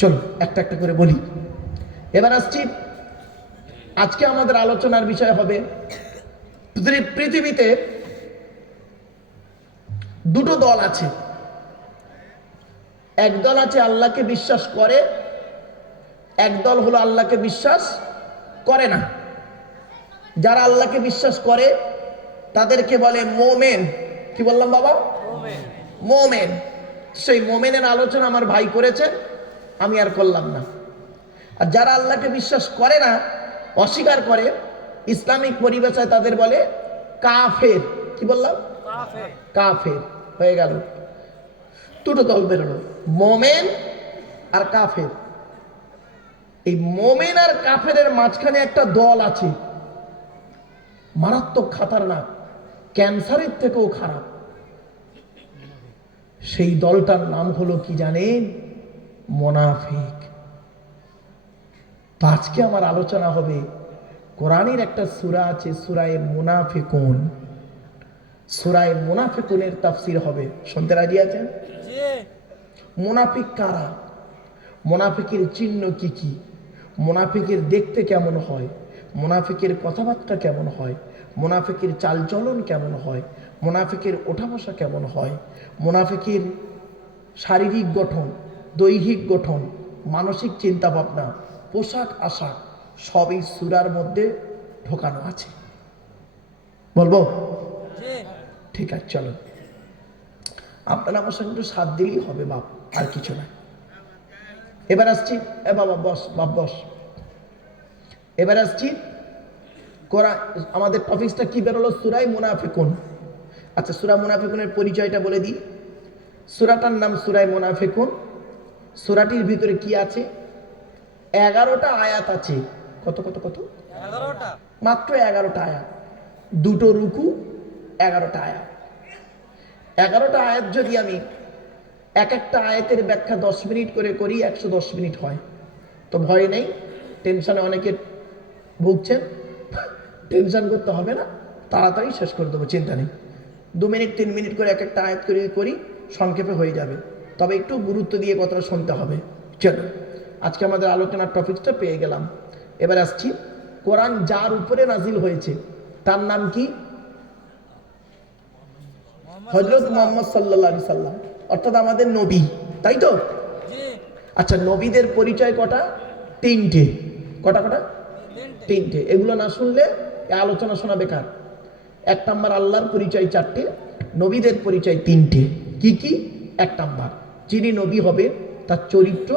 চলো একটা একটা করে বলি। এবার আসছি, আজকে আমাদের আলোচনার বিষয় হবে পৃথিবীতে দুটো দল আছে। এক দল আছে আল্লাহকে বিশ্বাস করে, এক দল হলো আল্লাহকে বিশ্বাস করে না। যারা আল্লাহকে বিশ্বাস করে তাদেরকে বলে মোমেন। কি বললাম বাবা? মোমেন। সেই মোমেনের আলোচনা আমার ভাই করেছে, আমি আর করলাম না। আর যারা আল্লাহকে বিশ্বাস করে না, অস্বীকার করে, ইসলামিক পরিভাষায় তাদের বলে কাফের। কি বললাম? কাফের। হয়ে গেল, দুটো দল বেরোলো, মোমেন আর কাফের। এই মোমেন আর কাফেরের মাঝখানে একটা দল আছে, মারাত্মক খাতারনাক, ক্যান্সারের থেকেও খারাপ। সেই দলটার নাম হলো কি জানেন? মুনাফিক। তো আজকে আমার আলোচনা হবে, কোরআনের একটা সূরা আছে সূরায়ে মুনাফিকুন। সূরায়ে মুনাফিকুনের তাফসীর হবে, শুনতে রাজি আছেন? মুনাফিক কারা? মুনাফিকের চিহ্ন কি কি? মুনাফিকের দেখতে কেমন হয়? মুনাফিকের কথাবার্তা কেমন হয়? মুনাফিকের চালচলন কেমন হয়? মুনাফিকের ওঠা বসা কেমন হয়? মুনাফিকের শারীরিক গঠন, দৈহিক গঠন, মানসিক চিন্তা ভাবনা, পোশাক আশাক সবই সূরার মধ্যে ঢোকানো আছে। বলবো? ঠিক আছে, চলো আপনারা আমার সঙ্গে একটু সাথ দিলেই হবে বাপ, আর কিছু না। এবার আসছি, এ বাবা বস, বাপ বস। এবার আসছি, কোরআন আমাদের টপিকটা কি বেরোলো? সূরা মুনাফিকুন। আচ্ছা, সূরা মুনাফিকুনের পরিচয়টা বলে দিই। সূরাটার নাম সূরা মুনাফিকুন। সূরাটির ভিতরে কি আছে? 11টা আয়াত আছে। কত কত কত? 11টা। মাত্র 11টা আয়াত, দুটো রুকু, 11টা আয়াত। 11টা আয়াত যদি আমি এক একটা আয়াতের ব্যাখ্যা 10 মিনিট করে করি, 110 মিনিট হয়। তো ভয় নেই, টেনশনে অনেকে ভুগছেন, টেনশন করতে হবে না, তাড়াতাড়ি শেষ করে দেবো, চিন্তা নেই। 2 মিনিট 3 মিনিট করে এক একটা আয়াত করে করি, সংক্ষেপে হয়ে যাবে। তবে একটু গুরুত্ব দিয়ে কথাটা শুনতে হবে। চলো, আজকে আমাদের আলোচনার টপিকটা পেয়ে গেলাম। এবার আসছি, কোরআন যার উপরে নাজিল হয়েছে তার নাম কি? হযরত মুহাম্মদ সাল্লাল্লাহু আলাইহি সাল্লাম, অর্থাৎ আমাদের নবী, তাই তো? আচ্ছা, নবীদের পরিচয় কটা? 3টে। কটা কটা? 3টে। এগুলো না শুনলে আলোচনা শোনা বেকার। 1 নাম্বার আল্লাহর পরিচয় 4টে, নবীদের পরিচয় 3টে। কি কি? 1 নাম্বার, যিনি নবী হবে তার চরিত্র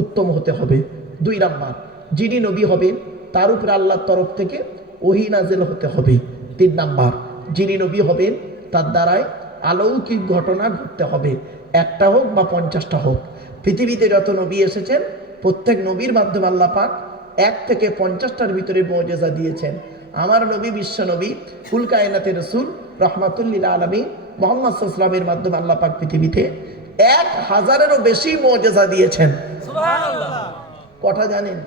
উত্তম হতে হবে। 2 নাম্বার, যিনি নবী হবে তার উপরে আল্লাহর তরফ থেকে ওহী নাযিল হতে হবে। 3 নাম্বার, যিনি নবী হবেন তার দ্বারায় অলৌকিক ঘটনা ঘটতে হবে, একটা হোক বা 50টা হোক। পৃথিবীতে যত নবী এসেছেন প্রত্যেক নবীর মাধ্যমে আল্লাহ পাক 1 থেকে 50টার ভিতরে মুআজিজা দিয়েছেন। আমার নবী বিশ্ব নবী কুল কায়নাতের রাসূল রাহমাতুল লিল আলামিন মুহাম্মদ সাল্লাল্লাহু আলাইহি ওয়াসাল্লামের মাধ্যমে আল্লাহ পাক পৃথিবীতে 1000-এরও বেশি মুআজিজা দিয়েছেন। সুবহানাল্লাহ। কটা জানেন?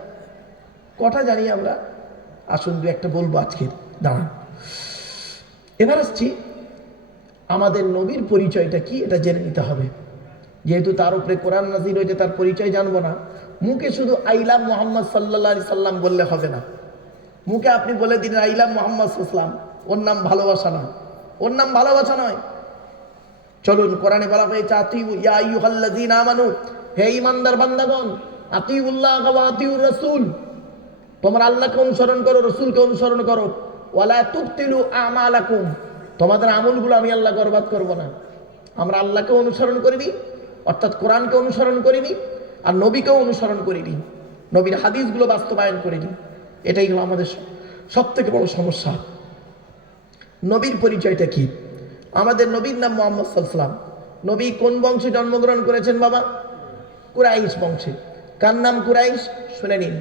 কটা জানি আমরা? আসুন দু একটা বলবো আজকে, দাঁড়ান। এবার আসছি, আমাদের নবীর পরিচয়টা কি এটা জেনে নিতে হবে। যেহেতু তার উপরে কোরআন নাযিল হয়েছে, তার পরিচয় জানবো না। মুখে শুধু আই লাভ মুহাম্মদ সাল্লাল্লাহু আলাইহি সাল্লাম বললে হবে না। মুখে আপনি বলে দিন আই লাভ মুহাম্মদ সাল্লাল্লাহু আলাইহি সাল্লাম, ওর নাম ভালোবাসা নয়, ওর নাম ভালোবাসা নয়। চলুন, কোরআনে বলা হয়েছে আতিউ ইয়া আইয়ুহাল্লাযীনা আমানু, হে ঈমানদার বান্দাগণ, আতিউল্লাহ ওয়া আতিউর রাসূল, তোমরা আল্লাহকে অনুসরণ করো, রাসূলকে অনুসরণ করো। ওয়ালা তুবতিলু আমালাকুম, তোমাদের আমলগুলো আমি আল্লাহ বরবাদ করব না। আমরা আল্লাহকে অনুসরণ করিনি, অর্থাৎ কোরআনকে অনুসরণ করিনি, আর নবীকেও অনুসরণ করিনি, নবীর হাদিসগুলো বাস্তবায়ন করিনি। এটাই হলো আমাদের সবথেকে বড় সমস্যা। নবীর পরিচয়টা কি? আমাদের নবীর নাম মুহাম্মদ সাল্লাল্লাহু আলাইহি ওয়াসাল্লাম। নবী কোন বংশে জন্মগ্রহণ করেছেন বাবা? কুরাইশ বংশে। কার নাম কুরাইশ? শুনে নিন।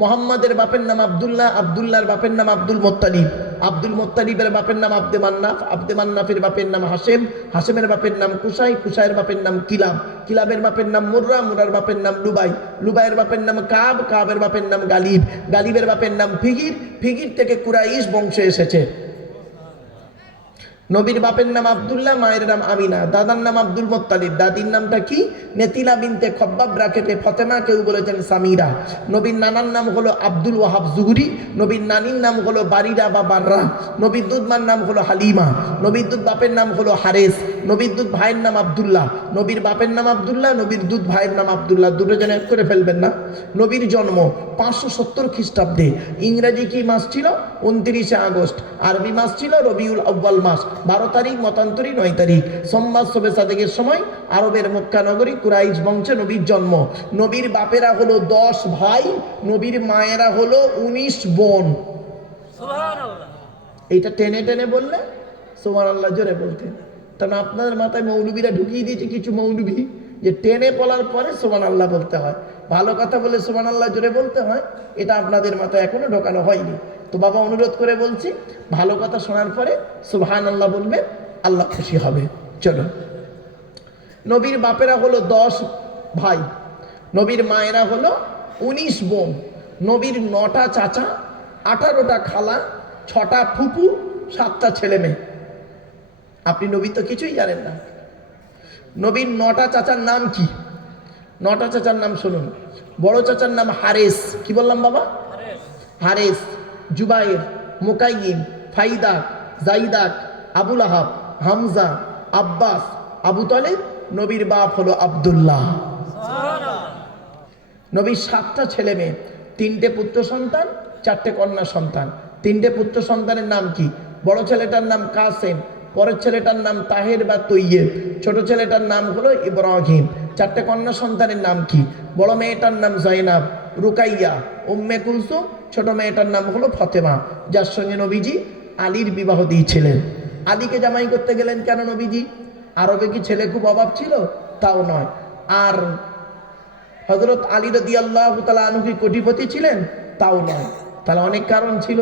মুহাম্মাদের বাপের নাম আব্দুল্লাহ, আব্দুল্লাহর বাপের নাম আব্দুল মুত্তালিব, আব্দুল মুত্তালিবের বাপের নাম আব্দে মান্নাফ, আব্দে মান্নাফের বাপের নাম হাশেম, হাশেমের বাপের নাম কুসাই, কুসাইয়ের বাপের নাম কিলাব, কিলাবের বাপের নাম মুররা, মুরার বাপের নাম লুবাই, লুবাইয়ের বাপের নাম কাব, কাবের বাপের নাম গালিব, গালিবের বাপের নাম ফিগির, ফিগির থেকে কুরাইশ বংশ এসেছে। নবীর বাপের নাম আব্দুল্লাহ, মায়ের নাম আমিনা, দাদার নাম আব্দুল মুত্তালিব, দাদির নামটা কি? নেতিলা বিনতে খব্বাব ব্রাকেটে ফতেমা, কেউ বলেছেন সামিরা। নবীর নানার নাম হলো আব্দুল ওয়াহাব জুহরি, নবীর নানির নাম হলো বারিরা বা বাররা, নবীর দুধমার নাম হলো হালিমা, নবীর দুধ বাপের নাম হলো হারেস, নবীর দুধ ভাইয়ের নাম আব্দুল্লাহ, নবীর বাপের নাম আব্দুল্লাহ, নবীর দুধ ভাইয়ের নাম আব্দুল্লাহ, দুটো জন এক করে ফেলবেন না। নবীর জন্ম 570 খ্রিস্টাব্দে। ইংরেজি কি মাস ছিল? 29শে আগস্ট। আরবি মাস ছিল রবিউল আউয়াল মাস, 12 তারিখ, মতান্তরী 9 তারিখ। সোমবার শবে সাদেকের সময় আরবের মক্কা নগরী কুরাইশ বংশে নবীর জন্ম। নবীর বাপেরা হলো 10 ভাই, নবীর মায়েরা হলো 19 বোন। সুবহানাল্লাহ। এইটা টেনে টেনে বললে সুবহানাল্লাহ জোরে বলতেন। কারণ আপনাদের মাথায় মৌলবীরা ঢুকিয়ে দিয়েছে কিছু মৌলবী, যে টেনে বলার পরে সুবহানাল্লাহ বলতে হয়, ভালো কথা বলে সুবহানাল্লাহ জোরে বলতে হয়। এটা আপনাদের মাথায় এখনো ঢোকানো হয়নি। তো বাবা অনুরোধ করে বলছি, ভালো কথা শোনার পরে সুবহানাল্লাহ বলবে, আল্লাহ খুশি হবে। চলো, নবীর বাপেরা হলো 10 ভাই, নবীর মায়েরা হলো 19 বোন, নবীর 9টা চাচা, 18টা খালা, 6টা ফুপু, 7টা ছেলে মেয়ে। আপনি নবী তো কিছুই জানেন না। নবীর 9টা চাচার নাম কি? 9টা চাচার নাম শুনুন। বড় চাচার নাম হারেস। কি বললাম বাবা? হারেস, জুবাইর, মুকাইয়িম, ফাইদাক, জাইদাক, আবুল আহাব, হামজা, আব্বাস, আবু তালেব। নবীর বাপ হলো আব্দুল্লাহ। নবীর 7টা ছেলে মেয়ে, 3টে পুত্র সন্তান, 4টে কন্যা সন্তান। 3টে পুত্র সন্তানের নাম কি? বড় ছেলেটার নাম কাসেম, পরের ছেলেটার নাম তাহের বা তৈয়েব, ছোট ছেলেটার নাম হলো ইব্রাহিম। 4টে কন্যা সন্তানের নাম কি? বড় মেয়েটার নাম জয়নাব, রুকাইয়া, উম্মে কুলসুম, ছোট মেয়েটার নাম হলো ফতেমা, যার সঙ্গে নবীজি আলীর বিবাহ দিয়েছিলেন। আলীকে জামাই করতে গেলেন কেন নবীজি? আরবে কি ছেলে খুব অভাব ছিল? তাও নয়। আর হযরত আলী রাদিয়াল্লাহু তাআলা আনহু কি কোটিপতি ছিলেন? তাও নয়। তাহলে অনেক কারণ ছিল।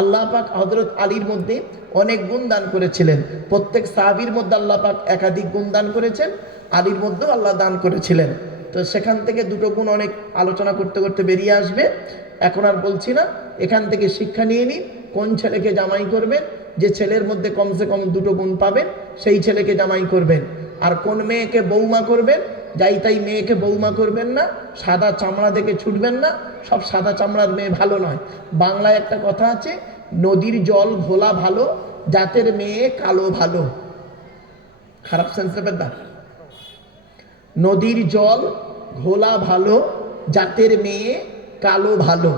আল্লাহ পাক হযরত আলীর মধ্যে অনেক গুণ দান করেছিলেন। প্রত্যেক সাহাবীর মধ্যে আল্লাহ পাক একাধিক গুণ দান করেছেন, আলীর মধ্যেও আল্লাহ দান করেছিলেন। তো সেখান থেকে দুটো গুণ অনেক আলোচনা করতে করতে বেরিয়ে আসবে, এখন আর বলছি না। এখান থেকে শিক্ষা নিয়ে নিন, কোন ছেলেকে জামাই করবেন, যে ছেলের মধ্যে কমসে কম দুটো গুণ পাবেন সেই ছেলেকে জামাই করবেন। আর কোন মেয়েকে বৌমা করবেন, যাই তাই মেয়েকে বৌমা করবেন না। সাদা চামড়া দেখে ছুটবেন না, সব সাদা চামড়ার মেয়ে ভালো নয়। বাংলায় একটা কথা আছে, নদীর জল ঘোলা ভালো, জাতের মেয়ে কালো ভালো। খারাপ সেন্স নেবেন না। নদীর জল ঘোলা ভালো, জাতের মেয়ে কালো ভালো।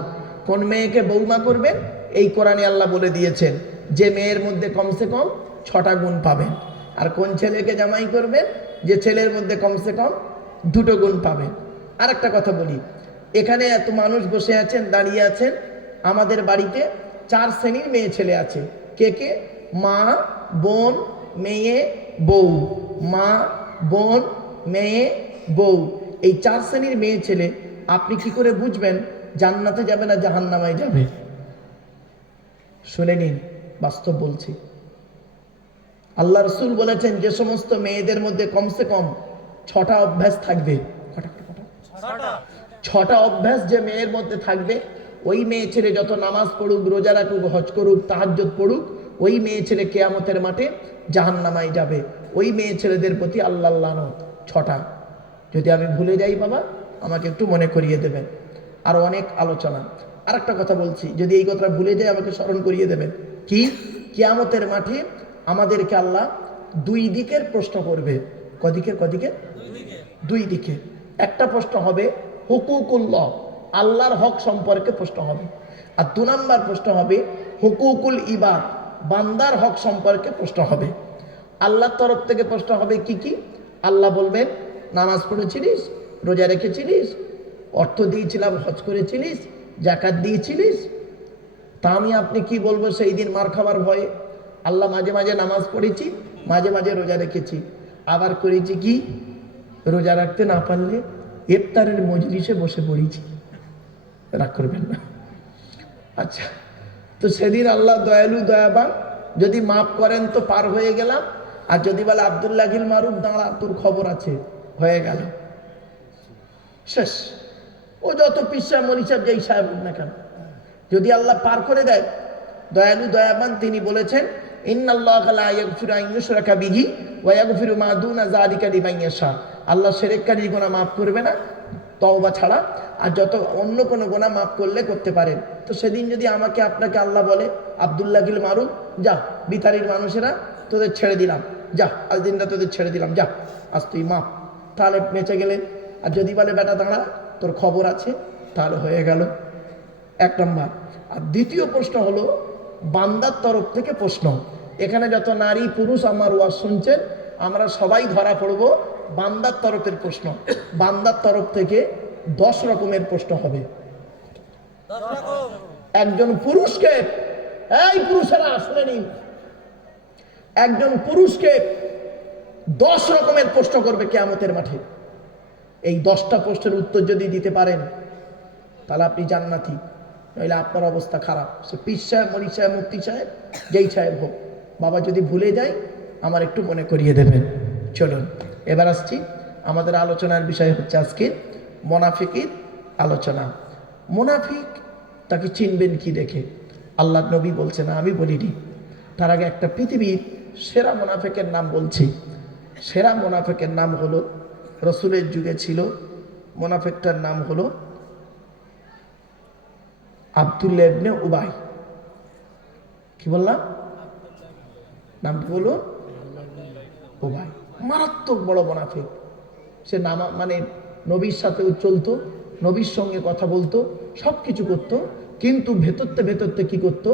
কোন মেয়েকে বৌমা করবেন, এই কোরআনে আল্লাহ বলে দিয়েছেন যে মেয়ের মধ্যে কমসে কম 6টা গুণ পাবেন। আর কোন ছেলেকে জামাই করবেন, যে ছেলের মধ্যে কমসে কম 2টো গুণ পাবেন। আর একটা কথা বলি, এখানে এত মানুষ বসে আছেন, দাঁড়িয়ে আছেন, আমাদের বাড়িতে 4 শ্রেণীর মেয়ে ছেলে আছে। কে কে? মা, বোন, মেয়ে, বউ। মা, বোন, মেয়ে, বউ। এই 4 শ্রেণীর মেয়ে ছেলে আপনি কি করে বুঝবেন জান্নাতে যাবে না জাহান্নামায় যাবে? শুনে নিন, বাস্তব বলছি। আল্লাহ রসুল বলেছেন যে সমস্ত মেয়েদের মধ্যে কমসে কম 6টা অভ্যাস থাকবে। 6টা অভ্যাস যে মেয়ের মধ্যে থাকবে, ওই মেয়ে ছেলে যত নামাজ পড়ুক, রোজা রাখুক, হজ করুক, তাহাজ্জুদ পড়ুক, ওই মেয়ে ছেলে কিয়ামতের মাঠে জাহান্নামায় যাবে। ওই মেয়ে ছেলেদের প্রতি আল্লাহ লানত। 6টা। যদি আমি ভুলে যাই বাবা, আমাকে একটু মনে করিয়ে দেবেন। আর অনেক আলোচনা। আর একটা কথা বলছি, যদি এই কথাটা ভুলে যাই আমাকে স্মরণ করিয়ে দেবেন। কি? কিয়ামতের মাঠে আমাদেরকে আল্লাহ 2 দিকের প্রশ্ন করবে। কদিকে? কদিকে? 2 দিকে। একটা প্রশ্ন হবে হুকুকুল্লাহ, আল্লাহর হক সম্পর্কে প্রশ্ন হবে। আর 2 নাম্বার প্রশ্ন হবে হুকুকুল ইবাদ, বান্দার হক সম্পর্কে প্রশ্ন হবে। আল্লাহর তরফ থেকে প্রশ্ন হবে কি কি? আল্লাহ বলবেন, নামাজ পড়েছিলিস, রোজা রেখেছিলিস, অর্থ দিয়েছিলাম, হজ করেছিলিস, জাকাত দিয়েছিলিস? তা আমি আপনি কি বলবো সেই দিন মার খাবার ভয়ে? আল্লাহ, মাঝে মাঝে নামাজ পড়েছি, মাঝে মাঝে রোজা রেখেছি, আবার করেছি কি, রোজা রাখতে না পারলে ইফতারের মজলিসে বসে পড়েছি। রাগ করবেন না। আচ্ছা, তো সেদিন আল্লাহ দয়ালু দয়াবান, যদি মাফ করেন তো পার হয়ে গেলাম, আর যদি বলে আব্দুল্লাহিল মারুফ দাঁড়া, তোর খবর আছে, হয়ে গেল, শেষ। ও যত পিসা মনি সাহেব যেই সাহেব হোক না কেন, যদি আল্লাহ পার করে দেয়, দয়ালু দয়াবান তিনি বলেছেন ইন্নাল্লাহা লা ইয়াগফিরু আন ইউশরাকা বিহি ওয়া ইয়াগফিরু মা দুনা যালিকা লিমান ইয়াশা। আল্লাহ শিরককারী গুনাহ মাফ করবে না তওবা ছাড়া, আর যত অন্য কোনো গুনাহ মাফ করলে করতে পারেন। তো সেদিন যদি আমাকে আপনাকে আল্লাহ বলে আব্দুল্লাহ গিল মারুফ, যা বিতারির মানুষেরা তোদের ছেড়ে দিলাম, যা আজ দিনটা তোদের ছেড়ে দিলাম, যা আজ তুই মাফ, তাহলে বেঁচে গেলেন। আর যদি বলে বেটা দাঁড়া তোর খবর আছে, তাহলে হয়ে গেল 1 নম্বর। আর দ্বিতীয় প্রশ্ন হলো বান্দার তরফ থেকে প্রশ্ন। এখানে যত নারী পুরুষ আমার ওয়াজ শুনছেন, আমরা সবাই ধরা পড়ব বান্দার তরফের প্রশ্ন। বান্দার তরফ থেকে 10 রকমের প্রশ্ন হবে। একজন পুরুষকে, এই পুরুষেরা শুনে নিন, একজন পুরুষকে 10 রকমের প্রশ্ন করবে কিয়ামতের মাঠে। এই 10টা প্রশ্নের উত্তর যদি দিতে পারেন তাহলে আপনি জান্নাতি, নইলে আপনার অবস্থা খারাপ। সে পীর সাহেব, মনি সাহেব, মুফতি সাহেব, যেই সাহেব হোক, বাবা যদি ভুলে যায় আমার একটু মনে করিয়ে দেবেন। চলুন এবার আসছি, আমাদের আলোচনার বিষয় হচ্ছে আজকে মুনাফিকের আলোচনা। মুনাফিক তাকে চিনবেন কি দেখে? আল্লাহ নবী বলছেন, আমি বলিনি। তার আগে একটা পৃথিবীর সেরা মুনাফিকের নাম বলছি। সেরা মুনাফিকের নাম হলো, রসুলের যুগে ছিল, মুনাফিকটার নাম হলো আব্দুল্লাহ ইবনে উবাই। কি বললাম? নাম কি বলো? উবাই। মারাত্মক বড় মুনাফিক। সে মানে নবীর সাথেও চলতো, নবীর সঙ্গে কথা বলতো, সব কিছু করতো, কিন্তু ভেতরতে ভেতরতে কি করতো?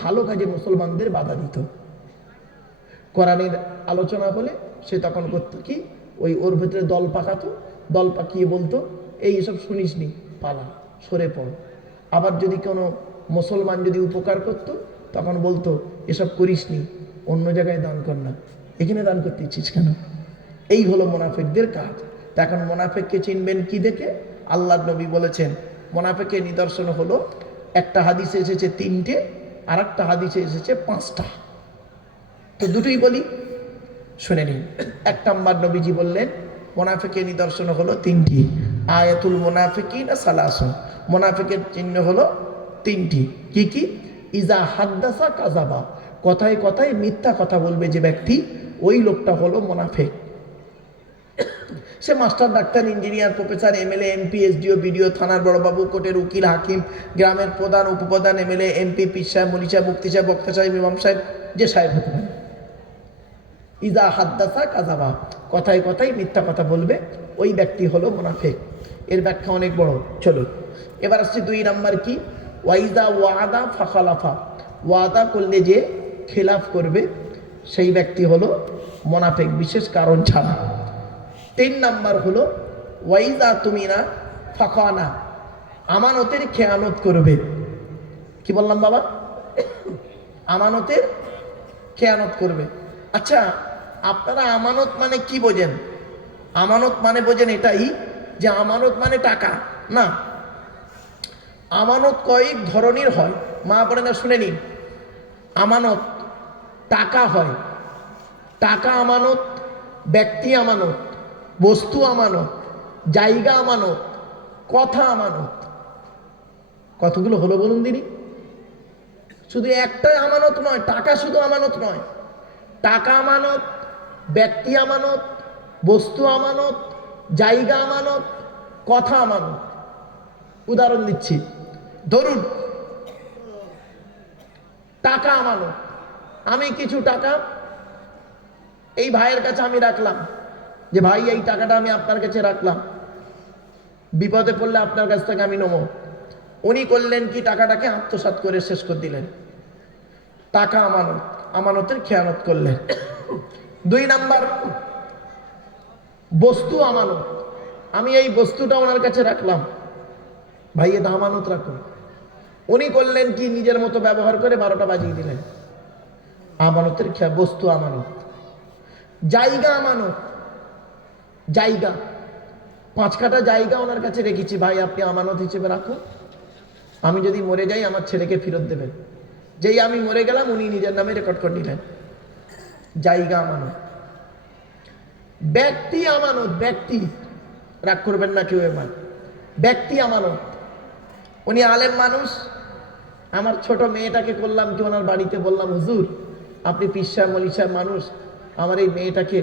ভালো কাজে মুসলমানদের বাধা দিত। কোরআনের আলোচনা বলে সে তখন করতো কি, ওর ভেতরে দল পাকাতো, দল পাকিয়ে বলতো এই এসব শুনিসনি, পালা, সরে পড়। আবার যদি কোনো মুসলমান যদি উপকার করত, তখন বলতো এসব করিসনি, অন্য জায়গায় দান কর না, এখানে দান করতে ইচ্ছিস কেন? এই হলো মুনাফিকদের কাজ। তা এখন মুনাফিককে চিনবেন কি দেখে? আল্লাহর নবী বলেছেন মুনাফিকের নিদর্শন হলো, একটা হাদিসে এসেছে 3টে, আর একটা হাদিসে এসেছে 5টা। তো দুটোই বলি, শুনে নিন। 1 নম্বর নবীজি বললেন মুনাফিকের নিদর্শন হলো 3টি। আয়াতুল মুনাফিকিনা সালাসুন, মুনাফিকের চিহ্ন হলো 3টি। কি কি? ইজা হাদ্দাসা কাযাবা, কথায় কথায় মিথ্যা কথা বলবে যে ব্যক্তি, ওই লোকটা হলো মুনাফিক। সে master, doctor, engineer, professor, MLA, MP, SDO, BDO, থানার বড়বাবু, কোর্টের উকিল, হাকিম, গ্রামের প্রধান, উপপ্রধান, এমএলএ, এমপি, পীর সাহেব, মনি সাহেব, মুফতি সাহেব, বক্তা সাহেব, ইমাম সাহেব, যে সাহেব হতে পারে। ইজা হাদ্দাসা কাযাবা, কথায় কথায় মিথ্যা কথা বলবে, ওই ব্যক্তি হলো মুনাফিক। এর ব্যাখ্যা অনেক বড়। চলুন এবার আসছি 2 নাম্বার কি? ওয়াইজা ওয়াদা ফাখালাফা, ওয়াদা করলে যে খেলাফ করবে সেই ব্যক্তি হলো মুনাফিক, বিশেষ কারণ ছাড়া। 3 নাম্বার হলো ওয়াইজা তুমিনা ফাখানা, আমানতের খেয়ানত করবে। কি বললাম বাবা? আমানতের খেয়ানত করবে। আচ্ছা, আপনারা আমানত মানে কি বোঝেন? আমানত মানে বোঝেন এটাই যে আমানত মানে টাকা না। আমানত কয়েক ধরনের হয়, মা বোনেরা শুনে নিন। আমানত টাকা হয়, টাকা আমানত, ব্যক্তি আমানত, বস্তু আমানত, জায়গা আমানত, কথা আমানত। কতগুলো হলো বলুন দিনি? শুধু একটাই আমানত নয়, টাকা শুধু আমানত নয়, টাকা আমানত, ব্যক্তি আমানত, বস্তু আমানত, জায়গা আমানত, কথা আমানত। উদাহরণ দিচ্ছি, ধরুন টাকা আমানত। আমি কিছু টাকা এই ভাইয়ের কাছে আমি রাখলাম, যে ভাই এই টাকাটা আমি আপনার কাছে রাখলাম, বিপদে পড়লে আপনার কাছ থেকে আমি নেবো। উনি করলেন কি, টাকাটাকে আত্মসাৎ করে শেষ করে দিলেন। টাকা আমানত, আমানতের খেয়ানত করলেন। 2 নাম্বার বস্তু আমানত। আমি এই বস্তুটা ওনার কাছে রাখলাম, ভাই এটা আমানত রাখুন। উনি করলেন কি, নিজের মতো ব্যবহার করে 12টা বাজিয়ে দিলেন। আমানতের বস্তু আমানত। জায়গা আমানত, জায়গা 5 কাঠা জায়গা ওনার কাছে রেখেছি, ভাই আপনি আমানত হিসেবে রাখুন, আমি যদি মরে যাই আমার ছেলেকে ফেরত দেবেন। যেই আমি মরে গেলাম উনি নিজের নামে রেকর্ড করে নিলেন। জায়গা আমানত। ব্যক্তি আমানত, ব্যক্তি, রাগ করবেন না কেউ, এবার ব্যক্তি আমানত। উনি আলেম মানুষ, আমার ছোট মেয়েটাকে করলাম কি ওনার বাড়িতে, বললাম হুজুর আপনি পিসা মলিসা মানুষ, আমার এই মেয়েটাকে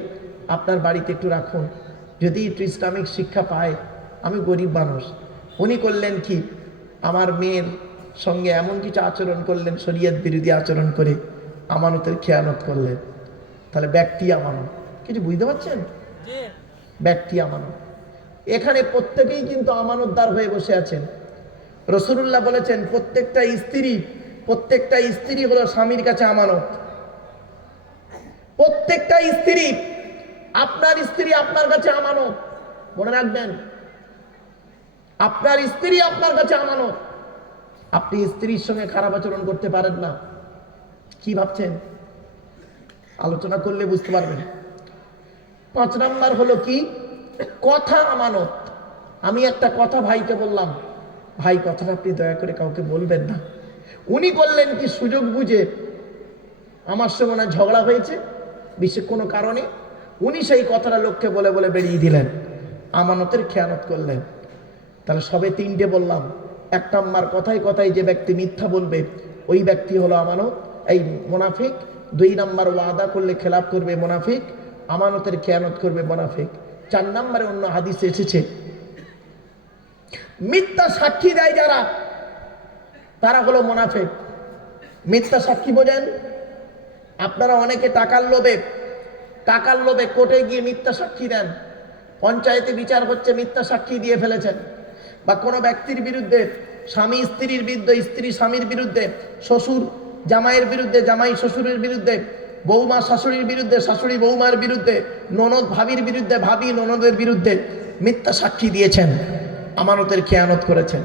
আপনার বাড়িতে একটু রাখুন, যদি একটু ইসলামিক শিক্ষা পায়, আমি গরিব মানুষ। উনি করলেন কি, আমার মেয়ের সঙ্গে এমন কিছু আচরণ করলেন, শরীয়ত বিরোধী আচরণ করে আমানতের খেয়ানত করলেন। তাহলে ব্যক্তি আমানত, কিছু বুঝতে পারছেন? ব্যক্তি আমানত। এখানে প্রত্যেকেই কিন্তু আমানতদার হয়ে বসে আছেন। রাসূলুল্লাহ বলেছেন প্রত্যেকটা স্ত্রী হলো স্বামীর কাছে আমানত। প্রত্যেকটা স্ত্রী, আপনার স্ত্রী আপনার কাছে আমানত, মনে রাখবেন, আপনার স্ত্রী আপনার কাছে আমানত। আপনি স্ত্রীর সঙ্গে খারাপ আচরণ করতে পারেন না। কি ভাবছেন? আলোচনা করলে বুঝতে পারবেন। 5 নাম্বার হলো কি, কথা আমানত। আমি একটা কথা ভাইকে বললাম, ভাই কথাটা আপনি দয়া করে কাউকে বলবেন না। উনি করলেন কি, সুযোগ বুঝে, আমার সঙ্গে ওনার ঝগড়া হয়েছে বিশেষ কোনো কারণে, উনি সেই কথাটা লোককে বলে বলে বেরিয়ে দিলেন, আমানতের খেয়ানত করলেন। তাহলে সবে 3টে বললাম। 1 নাম্বার, কথায় কথায় যে ব্যক্তি মিথ্যা বলবে ওই ব্যক্তি হলো আমানত, এই মুনাফিক। 2 নাম্বার, ওয়াদা করলে খেলাপ করবে মুনাফিক, আমানতের খেয়ানত করবে মুনাফিক। 4 নাম্বারে অন্য হাদিসে এসেছে, মিথ্যা সাক্ষী দেয় যারা, তারা হলো মুনাফিক। মিথ্যা সাক্ষী বোঝেন? আপনারা অনেকে টাকার লোভে কোর্টে গিয়ে মিথ্যা সাক্ষী দেন, পঞ্চায়েতে বিচার হচ্ছে, মিথ্যা সাক্ষী দিয়ে ফেলেছেন। বা কোনো ব্যক্তির বিরুদ্ধে, স্বামী স্ত্রীর বিরুদ্ধে, স্ত্রী স্বামীর বিরুদ্ধে, শ্বশুর জামাইয়ের বিরুদ্ধে, জামাই শ্বশুরের বিরুদ্ধে, বৌমা শাশুড়ির বিরুদ্ধে, শাশুড়ি বৌমার বিরুদ্ধে, ননদ ভাবির বিরুদ্ধে, ভাবি ননদের বিরুদ্ধে মিথ্যা সাক্ষী দিয়েছেন, আমানতের খেয়ানত করেছেন।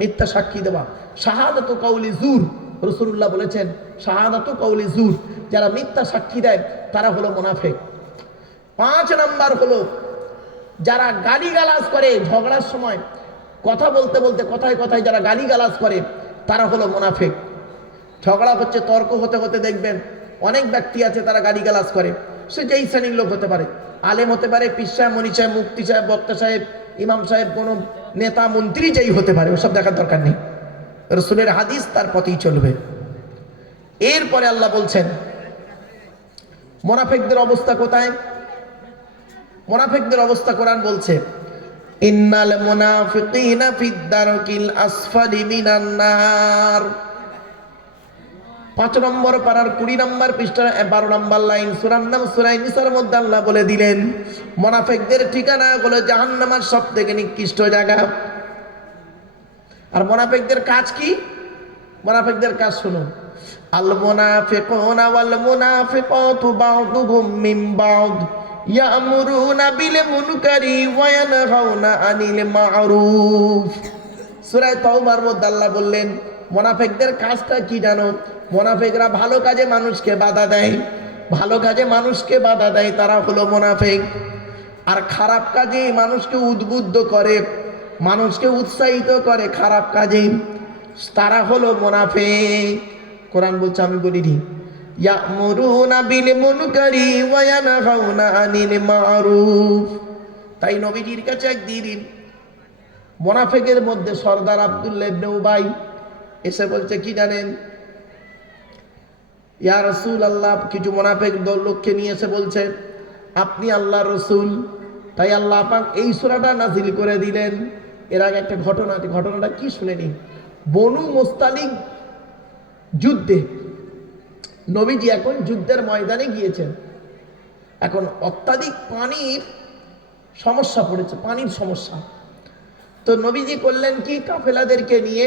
মিথ্যা সাক্ষী দেওয়া শাহাদাতু কাউলি জুর, রাসূলুল্লাহ বলেছেন শাহাদাতু কাউলি জুর, যারা মিথ্যা সাক্ষী দেয় তারা হলো মুনাফিক। 5 নাম্বার হলো যারা গালিগালাজ করে, ঝগড়ার সময় কথা বলতে বলতে কথায় কথায় যারা গালিগালাজ করে তারা হলো মুনাফিক। ঝগড়া হচ্ছে, তর্ক হতে হতে দেখবেন অনেক ব্যক্তি আছে তারা গালিগালাজ করে। সে যেই শ্রেণীর লোক হতে পারে, আলেম হতে পারে, পীর সাহেব, মনি সাহেব, মুফতি সাহেব, বক্তা সাহেব, ইমাম সাহেব, কোন নেতা মন্ত্রী যেই হতে পারে, ওসব দেখার দরকার নেই। রাসূলের হাদিস, তার পথেই চলবে। এরপরে আল্লাহ বলছেন মুনাফিকদের অবস্থা কোথায়? মুনাফিকদের অবস্থা কোরআন বলছে, ইন্নাল মুনাফিকিনা ফিদ দারকিল আসফালি মিনান নার। 5 নম্বর পারার 20 নম্বর পৃষ্ঠা 12 নম্বর লাইন, সূরার নাম সূরা নিসার মধ্যে আল্লাহ বলে দিলেন মুনাফিকদের ঠিকানা হলো জাহান্নামের সবথেকে নিকৃষ্ট জায়গা। আর মুনাফিকদের কাজ কি? মুনাফিকদের কাজ শুনুন, আল মুনাফিকুনা ওয়াল মুনাফিকাতু বা'দুহুম মিন বা'দ ইয়ামুরুনা বিল মুনকারি ওয়া ইয়ানহাউনা আনিল মা'রুফ। সূরা তাওবার মধ্যে আল্লাহ বললেন মুনাফিকদের কাজটা কি জানো? মুনাফিকরা ভালো কাজে মানুষকে বাধা দেয়, ভালো কাজে মানুষকে বাধা দেয়, তারা হলো মুনাফিক। আর খারাপ কাজে মানুষকে উদ্বুদ্ধ করে, মানুষকে উৎসাহিত করে খারাপ কাজে, তারা হলো মুনাফিক। কোরআন বলছে, আমি বলিনি, ইয়ামুরুনা বিল মুনকারি ওয়া ইয়ানহাউনা আনিল মা'রুফ। তাই নবীজির কাছে একদিন মুনাফিকের মধ্যে সরদার আব্দুল্লাহ ইবনে উবাই এসে বলছে কি জানেন, ইয়া রাসূলুল্লাহ, কিছু মুনাফিক লোককে নিয়ে এসে বলছে আপনি আল্লাহর রাসূল। তাই আল্লাহ পাক এই সূরাটা নাযিল করে দিলেন। এর আগে একটা ঘটনাটা কি শুনে নিন। বনু মুস্তালিক যুদ্ধে নবীজি এখন যুদ্ধের ময়দানে গিয়েছেন। এখন অত্যাধিক পানির সমস্যা পড়েছে, পানির সমস্যা। তো নবীজি করলেন কি, কাফেলাদেরকে নিয়ে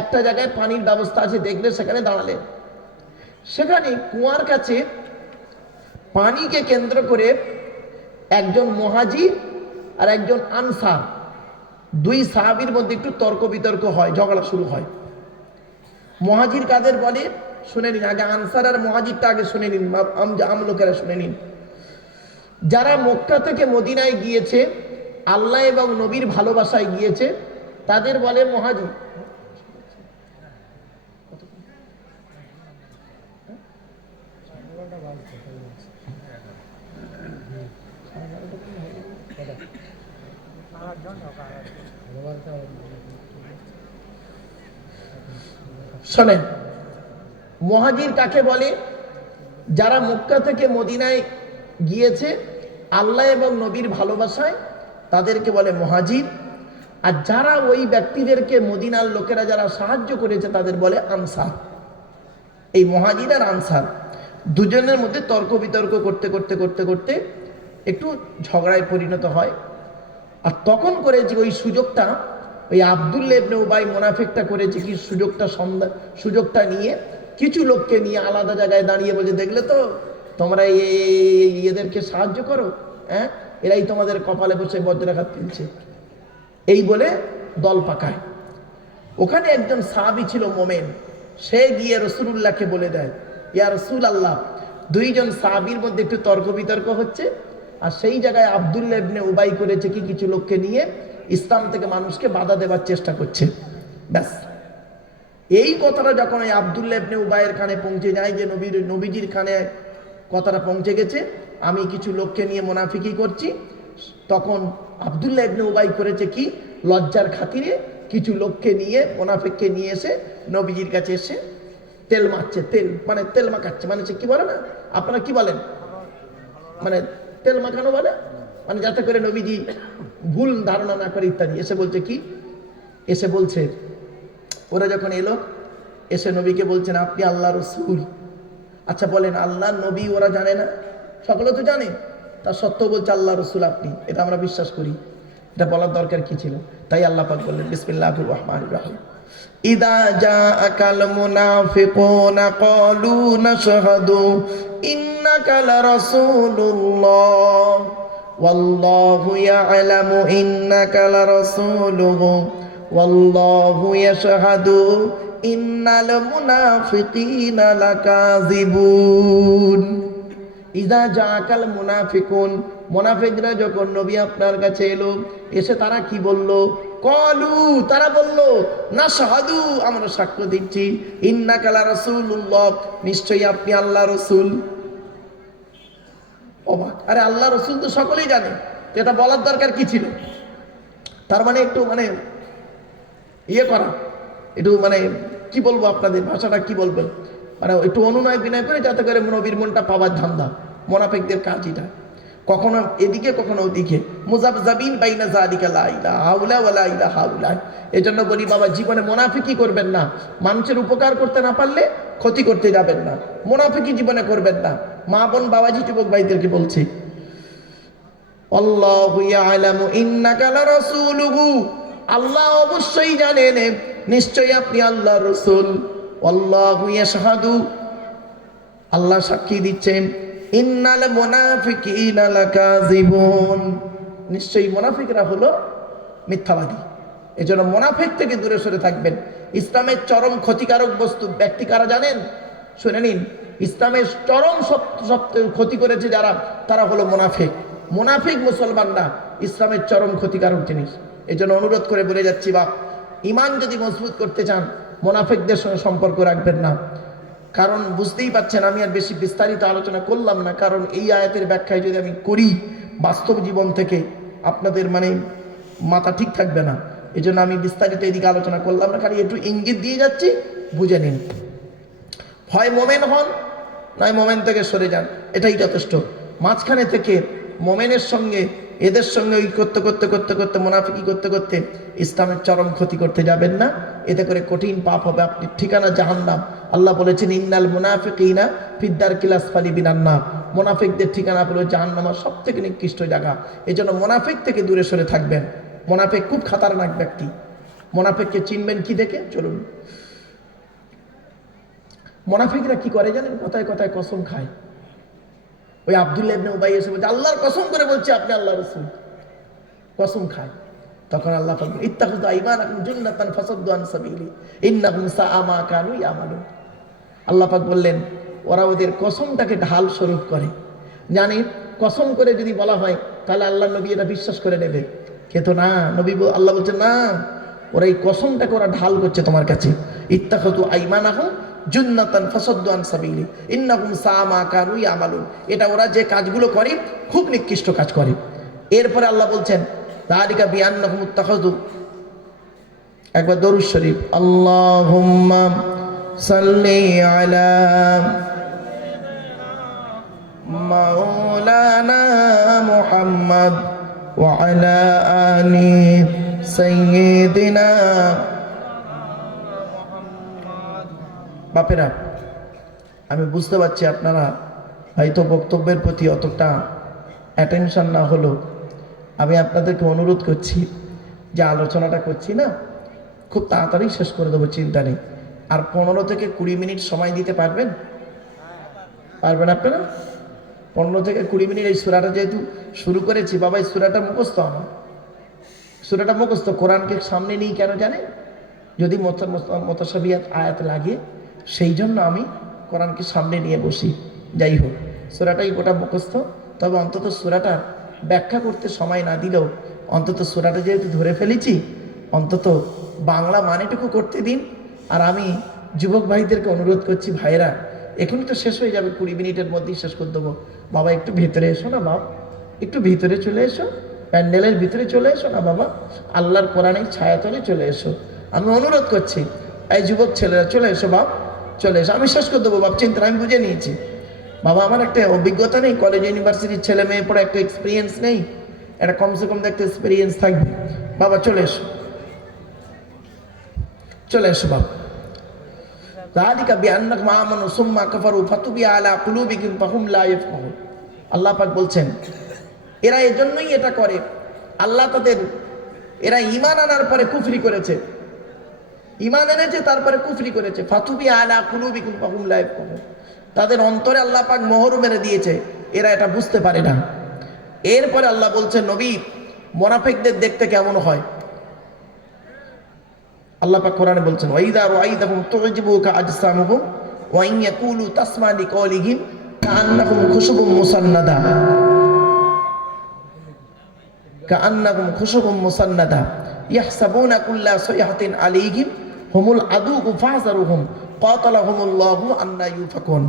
একটা জায়গায় পানির ব্যবস্থা আছে দেখলে সেখানে দাঁড়ালেন। সেখানে কুয়ার কাছে পানিকে কেন্দ্র করে একজন মুহাজির আর একজন আনসার, 2 সাহাবীর মধ্যে একটু তর্ক বিতর্ক হয়, ঝগড়া শুরু হয়। মুহাজির কাদের বলে শুনে নিন, আগে আনসার আর মুহাজিরটা আগে শুনে নিন, আমলোকেরা শুনে নিন। যারা মক্কা থেকে মদিনায় গিয়েছে, আল্লাহ এবং নবীর ভালোবাসায় গিয়েছে, তাদের বলে মুহাজির। শোনেন, মুহাজির কাকে বলে? যারা মক্কা থেকে মদিনায় গিয়েছে আল্লাহ এবং নবীর ভালোবাসায়, তাদেরকে বলে মুহাজির। আর যারা ওই ব্যক্তিদেরকে মদিনার লোকেরা যারা সাহায্য করেছে তাদের বলে আনসার। এই মুহাজির আর আনসার দুজনের মধ্যে তর্ক বিতর্ক করতে করতে করতে করতে একটু ঝগড়ায় পরিণত হয়। আর তখন করেছে ওই সুযোগটা, ওই আব্দুল্লাহ ইবনে উবাই মুনাফিকটা করেছে কি, সুযোগটা নিয়ে কিছু লোককে নিয়ে আলাদা জায়গায় দাঁড়িয়ে বলে, দেখলে তো তোমরা এদেরকে সাহায্য করো, হ্যাঁ এরাই তোমাদের কপালে বসে বজ্রাঘাত ফেলছে, এই বলে দল পাকায়। ওখানে একজন সাহাবী ছিল মোমেন, সে গিয়ে রাসূলুল্লাহকে বলে দেয়, ইয়া রাসূলুল্লাহ, দুইজন সাহাবীর মধ্যে একটু তর্ক বিতর্ক হচ্ছে, আর সেই জায়গায় আব্দুল্লাহ ইবনে উবাই করেছে কি কিছু লোককে নিয়ে ইসলাম থেকে মানুষকে বাধা দেওয়ার চেষ্টা করছে। ব্যাস এই কথাটা যখন ওই আব্দুল্লাহ ইবনে উবাইয়ের কানে পৌঁছে যায় যে নবীজির কানে কথাটা পৌঁছে গেছে, আমি কিছু লোককে নিয়ে মুনাফিকি করছি, তখন আব্দুল্লাহ ইবনে উবাই করেছে কি, লজ্জার খাতিরে কিছু লোককে নিয়ে, মুনাফিককে নিয়ে এসে নবীজির কাছে এসে তেল মারছে, তেল মানে তেল মাখাচ্ছে, মানে সে কি বলে না, আপনারা কি বলেন, মানে তেল মাখানো বলে, মানে যাতে করে নবীজি ভুল ধারণা না করে ইত্যাদি। এসে বলছে কি, এসে বলছে, ওরা যখন এলো এসে নবীকে বলছেন আপনি আল্লাহ রসুল। আচ্ছা বলেন আল্লাহ নবী ওরা জানে না? সকলে তো জানে, তা সত্ত্বেও বলছে আল্লাহ রসুল আপনি, এটা আমরা বিশ্বাস করি। এটা বলার দরকার কি ছিল? তাই আল্লাহ পাক বললেন বিসমিল্লাহির রাহমানির রাহিম, ইদা জাআকাল মুনাফিকুনা ক্বালু নাশহাদু ইন্নাকা লারাসূলুল্লাহ ওয়াল্লাহু ইয়ালামু ইন্নাকা লারাসূলুহু ওয়াল্লাহু ইয়াশহাদু ইন্নাল মুনাফিকিনা লাকাযিবুন। ইদা জাআকাল মুনাফিকুন, মুনাফিকরা যখন নবী আপনার কাছে এলো, এসে তারা কি বলল, ক্বালু, তারা বলল, নাশহাদু, আমরা সাক্ষ্য দিচ্ছি, ইন্নাকা লারাসূলুল্লাহ, নিশ্চয়ই আপনি আল্লাহ রসুল। অবাক, আরে আল্লাহ রসুল তো সকলেই জানে, এটা বলার দরকার কি ছিল? তার মানে একটু মানে ইয়ে করা, একটু মানে কি বলবো, আপনাদের ভাষাটা কি বলবেন, মানে একটু অনুনয় বিনয় করে যাতে করে নবীর মনটা পাওয়ার ধান্দা। মুনাফিকদের কাজ এটা, কখনো এদিকে কখনো ওদিকে, মুযাবযাবিন বাইনা যালিকা লা ইলাহা হাউলা ওয়ালা ইলাহা হাউলা। এজন্য বলি বাবা, জীবনে মুনাফিকি করবেন না। মানুষের উপকার করতে না পারলে ক্ষতি করতে যাবেন না, মুনাফিকি জীবনে করবেন না। মা বোন বাবাজি যুবক ভাইদেরকে বলছি, আল্লাহু ইয়ালামু ইন্নাকা লারাসূলুহু, আল্লাহ অবশ্যই জানেন নিশ্চয়ই আপনি আল্লাহর রাসূল। আল্লাহু ইয়াশহাদু, আল্লাহ সাক্ষী দিচ্ছেন, ইন্নাল মুনাফিকিনা লাকাযিবুন, নিশ্চয়ই মুনাফিকরা হলো মিথ্যাবাদী। এজন্য মুনাফিক থেকে দূরে সরে থাকবেন। ইসলামের চরম ক্ষতিকারক বস্তু ব্যক্তি কারা জানেন? শুনে নিন, ইসলামের চরম সবচেয়ে ক্ষতি করেছে যারা, তারা হলো মুনাফিক। মুনাফিক মুসলমান না, ইসলামের চরম ক্ষতিকারক জিনিস। এজন্য অনুরোধ করে বলে যাচ্ছি, বাপ ইমান যদি মজবুত করতে চান মুনাফিকদের সঙ্গে সম্পর্ক রাখবেন না। কারণ বুঝতেই পাচ্ছেন, আমি আর বেশি বিস্তারিত আলোচনা করলাম না, কারণ এই আয়াতের ব্যাখ্যায় যদি আমি করি বাস্তব জীবন থেকে, আপনাদের মানে মাথা ঠিক থাকবে না। এই জন্য আমি বিস্তারিত এদিকে আলোচনা করলাম না, খালি একটু ইঙ্গিত দিয়ে যাচ্ছি, বুঝে নিন। হয় মোমেন হন, নয় মোমেন থেকে সরে যান, এটাই যথেষ্ট। মাঝখানে থেকে মোমেনের সঙ্গে এদের সঙ্গে ওই করতে করতে করতে করতে মুনাফিকি করতে করতে ইসলামের চরম ক্ষতি করতে যাবেন না, এতে করে কঠিন পাপ হবে, আপনি ঠিকানা জাহান্নাম। আল্লাহ বলেছেন ইন্নাল মুনাফিকিনা ফিদ-দারকিল আসফালি মিনান নার, মুনাফিকদের ঠিকানা হলো জাহান্নামের সবথেকে নিকৃষ্ট জায়গা। এজন্য মুনাফিক থেকে দূরে সরে থাকবেন। মুনাফিক খুব খাতারনাক ব্যক্তি। মুনাফিককে চিনবেন কি দেখে? চলুন, মুনাফিকরা কি করে জানেন? কথায় কথায় কসম খায়। ওই আব্দুল্লাহ ইবনে উবাই এসে বলছে, আল্লাহর কসম করে বলছে আপনি আল্লাহ রাসূল, কসম খায়। তখন আল্লাহ পাক ইত্তাখিযু আইমানাকুম জান্নাতান ফাসাদ্দু আন সাবিলি ইন্নাহুম সাআ মা কানু ইয়ামালুন। আল্লাহ পাক বললেন, ওরা ওদের কসমটাকে ঢাল স্বরূপ করে। জানি কসম করে যদি বলা হয় তাহলে আল্লাহ নবী এটা বিশ্বাস করে নেবে, কিন্তু না, নবী আল্লাহ বলছেন না, ওরা এই কসমটাকে ওরা ঢাল করছে তোমার কাছে। ইত্তাখিযু আইমানাকুম জান্নাতান ফাসাদ্দু আন সাবিলি ইন্নাহুম সাআ মা কানু ইয়ামালুন। এটা ওরা যে কাজগুলো করে খুব নিকৃষ্ট কাজ করে। এরপরে আল্লাহ বলছেন যালিকা বিআন্নাহুম ইত্তাখাযু, একবার দরুদ শরীফ, আল্লাহুম্মা সাল্লি আলা মাওলানা মুহাম্মদ ওয়া আলা আলি সাইয়্যিদিনা। বাপেরা, আমি বুঝতে পারছি আপনারা হয়তো বক্তব্যের প্রতি অতটা অ্যাটেনশন না হলো, আমি আপনাদেরকে অনুরোধ করছি যে আলোচনাটা করছি না, খুব তাড়াতাড়ি শেষ করে দেবো, চিন্তা নেই। আর 15 থেকে 20 মিনিট সময় দিতে পারবেন? পারবেন আপনারা? 15 থেকে 20 মিনিট। এই সূরাটা যেহেতু শুরু করেছি, বাবা এই সূরাটা মুখস্থ, আমার সূরাটা মুখস্থ। কোরআনকে সামনে নিই কেন জানেন? যদি মুতাশাবিহাত আয়াত লাগে, সেই জন্য আমি কোরআনকে সামনে নিয়ে বসি। যাই হোক, সূরাটাই গোটা মুখস্থ। তবে অন্তত সূরাটা ব্যাখ্যা করতে সময় না দিলেও অন্তত সূরাটা যেহেতু ধরে ফেলেছি, অন্তত বাংলা মানেটুকু করতে দিন। আর আমি যুবক ভাইদেরকে অনুরোধ করছি, ভাইরা এখনই তো শেষ হয়ে যাবে, 20 মিনিটের মধ্যেই শেষ করে দেবো। বাবা একটু ভেতরে এসো না বাবা, একটু ভিতরে চলে এসো, প্যান্ডেলের ভিতরে চলে এসো না বাবা, আল্লাহর কোরআনের ছায়াতলে চলে এসো। আমি অনুরোধ করছি, এই যুবক ছেলেরা চলে এসো বাপ, চলে এসো। আমি শেষ করে দেবো বাপ, চিন্তা আমি বুঝে নিয়েছি বাবা। আমার একটা অভিজ্ঞতা নেই, কলেজ ইউনিভার্সিটির ছেলে মেয়ে পড়ে একটা এক্সপিরিয়েন্স নেই, এটা কমসে কম একটা এক্সপিরিয়েন্স থাকবে। বাবা চলে এসো, চলে এসো বাপ। যালিকা বিআন্নাকুম আমানু সুম্মা কাফারু ফাতুবিয়া আলা কুলুবিকুম ফাহুম লা ইয়াফকাহুন। আল্লাহ পাক বলছেন, এরা এজন্যই এটা করে, আল্লাহ তাদের, এরা ঈমান আনার পরে কুফরি করেছে, ঈমান এনেছে তারপরে কুফরি করেছে। ফাতুবিয়া আলা কুলুবিকুম ফাহুম লা ইয়াফকাহুন, তাদের অন্তরে আল্লাহ পাক মোহর মেরে দিয়েছে, এরা এটা বুঝতে পারে না। এরপরে আল্লাহ বলছেন, নবী মুনাফিকদের দেখতে কেমন হয়? আল্লাহ পাক কোরআনে বলছেন, ওয়াইদা রাআইতাহুম তু'জিবুকা আজসামুহুম ওয়া ইন ইয়াকুলু তাসমা লিকাওলিহিম কাআন্নাহুম খুশুবুম মুসান্নাদা, কাআন্নাহুম খুশুবুম মুসান্নাদা ইয়াহসাবুনা কুল্লা সাইহাতিন আলাইহিম হুমুল আদু ফাহযারুহুম কাতালাহুমুল্লাহু আন্না ইউফাকুন।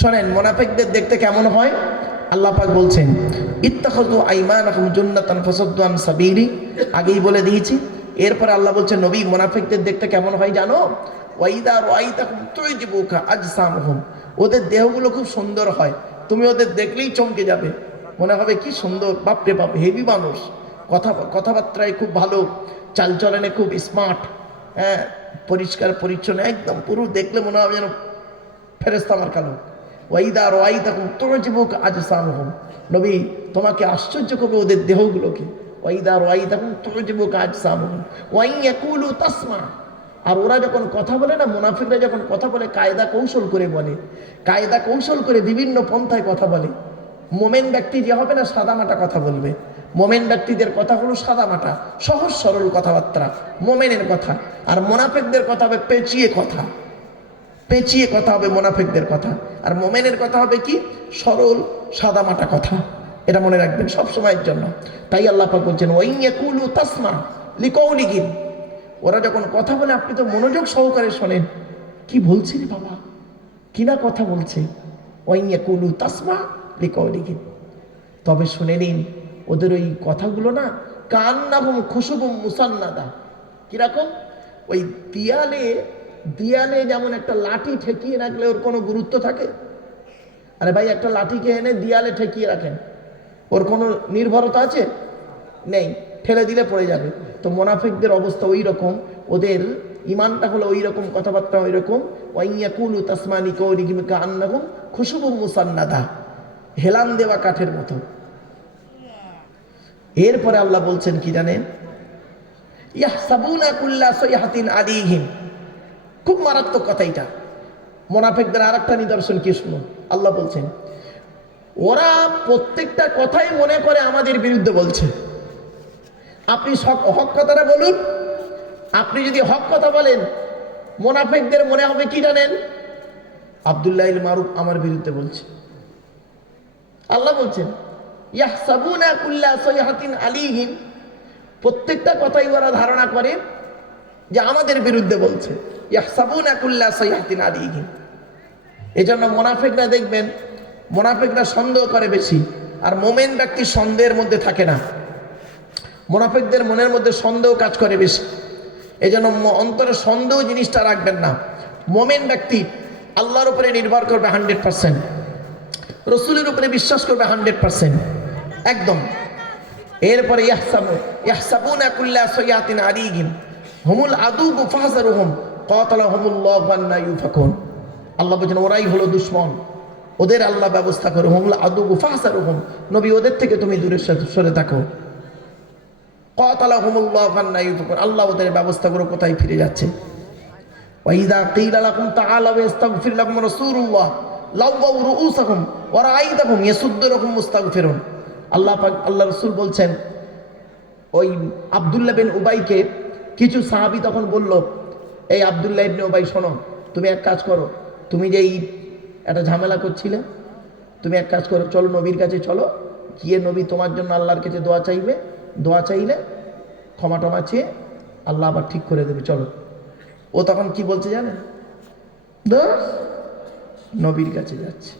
শোনেন মুনাফিকদের দেখতে কেমন হয়? আল্লাহ পাক বলছেন, ইত্তাখাযু আইমানাহুম জুন্নাতান ফাসাদ্দু আন সাবিলি, আগেই বলে দিয়েছি। এরপরে আল্লাহ বলছেন, নবী মুনাফিকদের দেখতে কেমন হয় জানো? ওয়াইদা রাআইতাহুম তু'জিবুকা আজসামুহুম, ওদের দেহগুলো খুব সুন্দর হয়, তুমি ওদের দেখলেই চমকে যাবে, মনে হবে কি সুন্দর, বাপরে বাপ, হেভি মানুষ, কথাবার্তায় খুব ভালো, চালচলনে খুব স্মার্ট, হ্যাঁ, পরিষ্কার পরিচ্ছন্ন, একদম পুরো দেখলে মনে হবে যেন ফেরেশতা আমার কালো। ওয়াইদা রাআইতাহুম তু'জিবুকা আজসামুহুম, নবী তোমাকে আশ্চর্য করবে ওদের দেহগুলোকে। ওয়াইদা রাআইতাহুম তু'জিবুকা আজসামুহুম ওয়া ইন ইয়াকুলু তাসমা, আর ওরা যখন কথা বলে না, মুনাফিকরা যখন কথা বলে কায়দা কৌশল করে বলে, কায়দা কৌশল করে বিভিন্ন পন্থায় কথা বলে। মোমেন ব্যক্তি যে হবে না, সাদামাটা কথা বলবে। মোমেন ব্যক্তিদের কথা হলো সাদামাটা, সহজ সরল কথাবার্তা, মোমেনের কথা। আর মুনাফিকদের কথা হবে পেঁচিয়ে কথা, পেঁচিয়ে কথা হবে মুনাফিকদের কথা। আর মোমেনের কথা হবে কি? সরল সাদামাটা কথা। এটা মনে রাখবেন সব সময়ের জন্য। তাই আল্লাহ পাক বলছেন, ওয়া ইন ইয়াকুলু তাসমা লিকাওলিহিম, ওরা যখন কথা বলে আপনি তো মনোযোগ সহকারে শোনেন, কি বলছে রে বাবা, কি না কথা বলছে। ওয়া ইন ইয়াকুলু তাসমা লিকাওলিহিম, তবে শুনে নিন ওদের ওই কথাগুলো না, কান্নাহুম খুশুবুম মুসান্নাদা, কিরকম? ওই দেয়ালে যেমন একটা লাঠি ঠেকিয়ে রাখলে ওর কোনো গুরুত্ব থাকে? আরে ভাই, একটা লাঠিকে এনে দেয়ালে ঠেকিয়ে রাখেন, ওর কোনো নির্ভরতা আছে? নেই, ঠেলে দিলে পড়ে যাবে। তো মুনাফিকদের অবস্থা ওই রকম, ওদের ইমানটা হলো ওই রকম, কথাবার্তা ওই রকম। ওয়া ইন ইয়াকুলু তাসমা লিকাওলিহিম কাআন্নাহুম খুশুবুম মুসান্নাদা, হেলান দেওয়া কাঠের মতো। এরপরে আল্লাহ বলছেন কি জানেন? ইয়াহসাবুনা কুল্লা সাইহাতিন আলাইহিম, খুব মারাত্মক কথা এটা। মুনাফিকদের আরেকটা নিদর্শন কি শুনুন, আল্লাহ বলছেন, ওরা প্রত্যেকটা কথাই মনে করে আমাদের বিরুদ্ধে বলছে। আপনি হক কথাটা বলুন, আপনি যদি হক কথা বলেন, মুনাফিকদের মনে হবে কি জানেন? আব্দুল্লাহ ইল মারুফ আমার বিরুদ্ধে বলছে। আল্লাহ বলছেন, ইয়াহসাবুনা কুল্লা সাইহাতিন আলাইহিম, প্রত্যেকটা কথাই ওরা ধারণা করে যে আমাদের বিরুদ্ধে বলছে। ইয়াহসাবুনা কুল্লা সাইহাতিন আলাইহিম, এজন্য মুনাফিকরা দেখবেন, মুনাফিকরা সন্দেহ করে বেশি, আর মোমেন ব্যক্তি সন্দেহের মধ্যে থাকে না। মুনাফিকদের মনের মধ্যে সন্দেহ কাজ করে বেশি, এজন্য অন্তরে সন্দেহ জিনিসটা রাখবেন না। মোমেন ব্যক্তি আল্লাহর উপরে নির্ভর করবে 100%। রসুলের উপরে বিশ্বাস করবে 100%, একদম। এরপরে ইয়াহসাবুনা কুল্লা সাইয়াতিন আলাইহিম হুমুল আদু ফাহজারুহুম কাতালাহুমুল্লাহু আন্না ইউফাকুন। আল্লাহ বলেন ওরাই হলো দুশমন, ওদের আল্লাহ ব্যবস্থা করে। হুমুল আদু ফাহজারুহুম, নবী ওদের থেকে তুমি দূরে সরে থাকো। কাতালাহুমুল্লাহু আন্না ইউফাকুন, আল্লাহ ওদের ব্যবস্থা করে কোথায় ফিরে যাচ্ছে। ওয়াইদা কিলা লাকুম তাআলাউ ইস্তাগফির লাকুম রাসূলুল্লাহ লাওয়াউ রুউসাকুম ওয়া রাআইতাকুম ইয়াসুদ্দুরকুম মুস্তাগফিরুন। আল্লাহ পাক, আল্লাহ রাসূল বলছেন, ওই আব্দুল্লাহ বিন উবাইকে কিছু সাহাবী তখন বলল, এই আব্দুল্লাহ ইবনে উবাই শোনো, তুমি এক কাজ করো, তুমি যে এই একটা ঝামেলা করছিলে, তুমি এক কাজ করো, চলো নবীর কাছে চলো, গিয়ে নবী তোমার জন্য আল্লাহর কাছে দোয়া চাইবে, দোয়া চাইলে ক্ষমা টমা চেয়ে আল্লাহ আবার ঠিক করে দেবে, চলো। ও তখন কি বলছে জানেন, নবীর কাছে যাচ্ছে।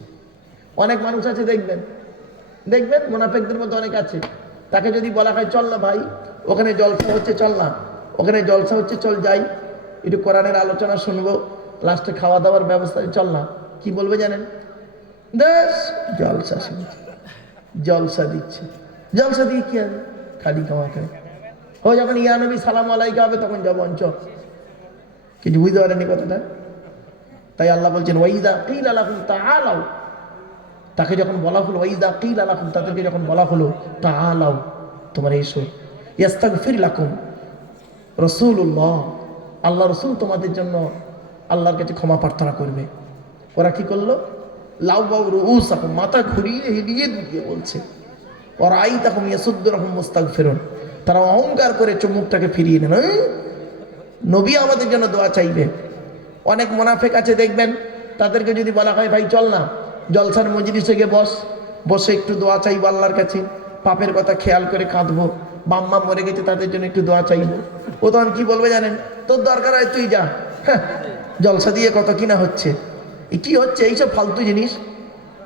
অনেক মানুষ আছে দেখবেন মুনাফিকদের মধ্যে অনেক আছে, তাকে যদি বলা হয় চল না ভাই ওখানে জলসা হচ্ছে, চল না ওখানে জলসা হচ্ছে, চল যাই একটু কোরআনের আলোচনা শুনবো, লাস্টে খাওয়া দাওয়ার ব্যবস্থা, চল না, কি বলবে জানেন, জলসা শুনছে, জলসা দিচ্ছে, জলসা দিয়ে কি হবে, খালি খাওয়া খায়। ও যখন ইয়া নবী সালাম আলাইকা হবে তখন যাবো অঞ্চল, কিছু বুঝতে পারেনি কথাটা। তাই আল্লাহ বলছেন ওয়াইদা কিলা লাকুম তাআলাউ, তাকে যখন বলা হলো, ওয়াইদা কিলা লাকুম, তাদেরকে যখন বলা হলো তাআলাউ তোমরা এসো, ইস্তাগফির লাকুম রাসূলুল্লাহ, আল্লাহ রাসূল তোমাদের জন্য আল্লাহর কাছে ক্ষমা প্রার্থনা করবে। ওরা কি করলো, লাওয়াউ রুউসাকুম, মাথা ঘুরিয়ে হিলিয়ে দিয়ে বলছে, ওরা আইতাকুম ইয়াসুদ্দুরকুম মুস্তাগফিরুন, তারা অহংকার করে চুমুকটাকে ফিরিয়ে নেন, নবী আমাদের জন্য দোয়া চাইবে। অনেক মুনাফিক আছে দেখবেন, তাদেরকে যদি বলা হয় ভাই চল না জলসার মজলিসে গিয়ে বসে একটু দোয়া চাইবো আল্লাহর কাছে, পাপের কথা খেয়াল করে কাঁদবো, বাম্মা মরে গেছে তাদের জন্য একটু দোয়া চাইবো, ও তখন কি বলবে জানেন, তোর দরকার হয় তুই যা, হ্যাঁ জলসা দিয়ে কত কিনা হচ্ছে, কি হচ্ছে এইসব ফালতু জিনিস,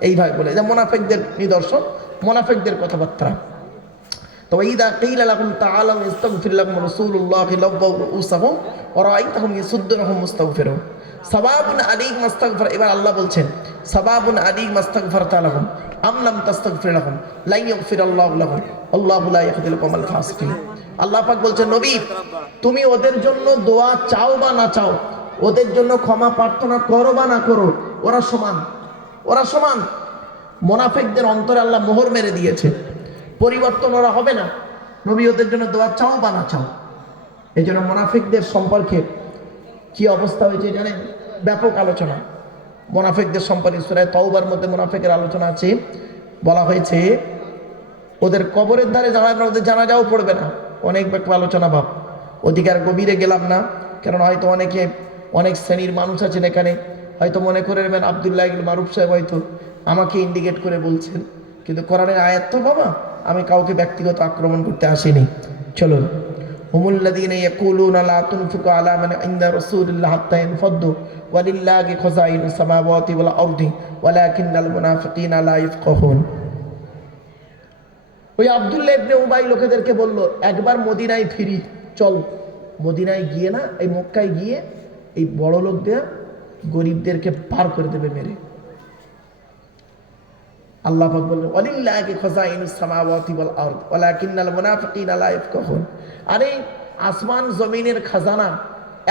এইভাবে বলে। এটা মুনাফিকদের নিদর্শন, মুনাফিকদের কথাবার্তা। তো ইদা কিলা লাকুম তাআলাউ ইস্তাগফির লাকুম রাসূলুল্লাহি লাওয়াউ রুউসাকুম ওয়া রাআইতাকুম ইয়াসুদ্দুরকুম মুস্তাগফিরুন সাবাবুন আলাইকুম আস্তাগফির। এবার আল্লাহ বলছেন সাবাবুন আলাইকুম আস্তাগফিরতা লাকুম আম লাম তাস্তাগফির লাকুম লা ইয়াগফিরাল্লাহু লাকুম আল্লাহু লা ইয়াহদিল কওমাল ফাসিকিন। আল্লাহ পাক বলছেন নবী তুমি ওদের জন্য দোয়া চাও বা না চাও, ওদের জন্য ক্ষমা প্রার্থনা করো বা না করো, ওরা সমান, ওরা সমান। মুনাফিকদের অন্তরে আল্লাহ মোহর মেরে দিয়েছে, পরিবর্তন ওরা হবে না, নবী ওদের জন্য দোয়া চাও বা না চাও। এই জন্য মুনাফিকদের সম্পর্কে কি অবস্থা হয়েছে জানেন, ব্যাপক আলোচনা মুনাফিকদের সম্পর্কে সূরা তাওবার মধ্যে মুনাফিকের আলোচনা আছে। বলা হয়েছে ওদের কবরের ধারে দাঁড়াবে না, ওদের জানাজাও পড়বে না, অনেক ব্যাপক আলোচনা ভাব, ওদিকে আর গভীরে গেলাম না, কারণ হয়তো অনেক শ্রেণীর মানুষ আছেন এখানে, হয়তো মনে করে নেবেন আব্দুল্লাহ ইবনে মারুফ সাহেব হয়তো আমাকে ইন্ডিকেট করে বলছেন, কিন্তু কোরআনের আয়াত তো বাবা, আমি কাউকে ব্যক্তিগত আক্রমণ করতে আসিনি। চলুন, হুমুল্লাযীনা ইয়াকুলুনা লা তুনফিকু আলা মান ইনদা রাসূলিল্লাহি হাত্তা ইয়ানফাদ্দু ওয়ালিল্লাহি খাযাইনুস সামাওয়াতি ওয়াল আরদি ওয়ালাকিন্নাল মুনাফিকিনা লা ইয়াফকাহুন। ওই আব্দুল্লাহ ইবনে উবাই লোকেদেরকে বলল একবার মদিনায় ফিরি, চল। মদিনায় গিয়ে না, এই মক্কায় গিয়ে এই বড় লোকদের গরিবদেরকে পার করে দেবে মেরে। আল্লাহ পাক বললেন ওয়ালিল্লাহি খাযাইনুস সামাওয়াতি ওয়াল আরদ ওয়ালাকিন্নাল মুনাফিকিনা লা ইয়াফকাহুন। আরে আসমান জমিনের খাজানা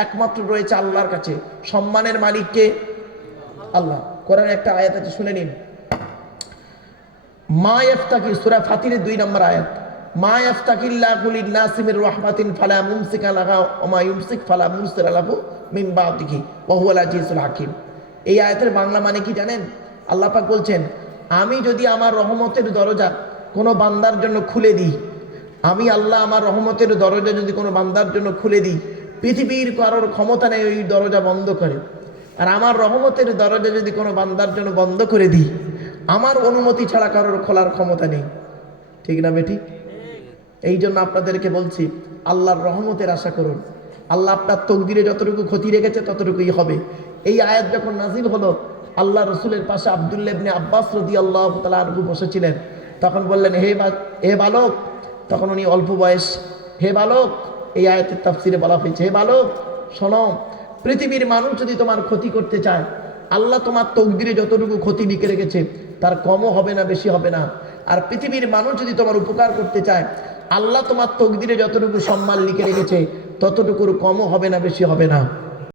একমাত্র রয়েছে আল্লাহর কাছে, সম্মানের মালিক কে? আল্লাহ। কোরআনে একটা আয়াত আছে, শুনে নিন। মা ইয়াফতাকি, সূরা ফাতিরের 2 নম্বর আয়াত, মা ইয়াফতাকিল্লাহু লিন-নাসি মির রাহমাতিন ফালা মুমসিকা লাহা ওয়া মা ইউমসিক ফালা মুরসিলা লাহু মিন বাদিহি ওয়া হুয়াল আজিজুল হাকীম। এই আয়াতের বাংলা মানে কি জানেন? আল্লাহ পাক বলছেন আমি যদি আমার রহমতের দরজা কোনো বান্দার জন্য খুলে দিই, আমি আল্লাহ আমার রহমতের দরজা যদি কোনো বান্দার জন্য খুলে দিই, পৃথিবীর কারোর ক্ষমতা নেই ওই দরজা বন্ধ করে। আর আমার রহমতের দরজা যদি কোনো বান্দার জন্য বন্ধ করে দিই, আমার অনুমতি ছাড়া কারোর খোলার ক্ষমতা নেই। ঠিক না বেঠিক? এই জন্য আপনাদেরকে বলছি আল্লাহর রহমতের আশা করুন। আল্লাহ আপনার তকদিরে যতটুকু ক্ষতি রেখেছে ততটুকুই হবে। এই আয়াত যখন নাজিল হলো, আল্লাহ রসুলের পাশে আব্দুল্লাহ ইবনে আব্বাস রাদিয়াল্লাহু তাআলা আনহু বসেছিলেন। তখন বললেন হে বালক, তখন উনি অল্প বয়স, হে বালক, এই আয়াতের তাফসিরে বলা হয়েছে হে বালক শোনো, পৃথিবীর মানুষ যদি তোমার ক্ষতি করতে চায়, আল্লাহ তোমার তকদিরে যতটুকু ক্ষতি লিখে রেখেছে তার কমও হবে না, বেশি হবে না। আর পৃথিবীর মানুষ যদি তোমার উপকার করতে চায়, আল্লাহ তোমার তকদিরে যতটুকু সম্মান লিখে রেখেছে ততটুকুর কমও হবে না, বেশি হবে না।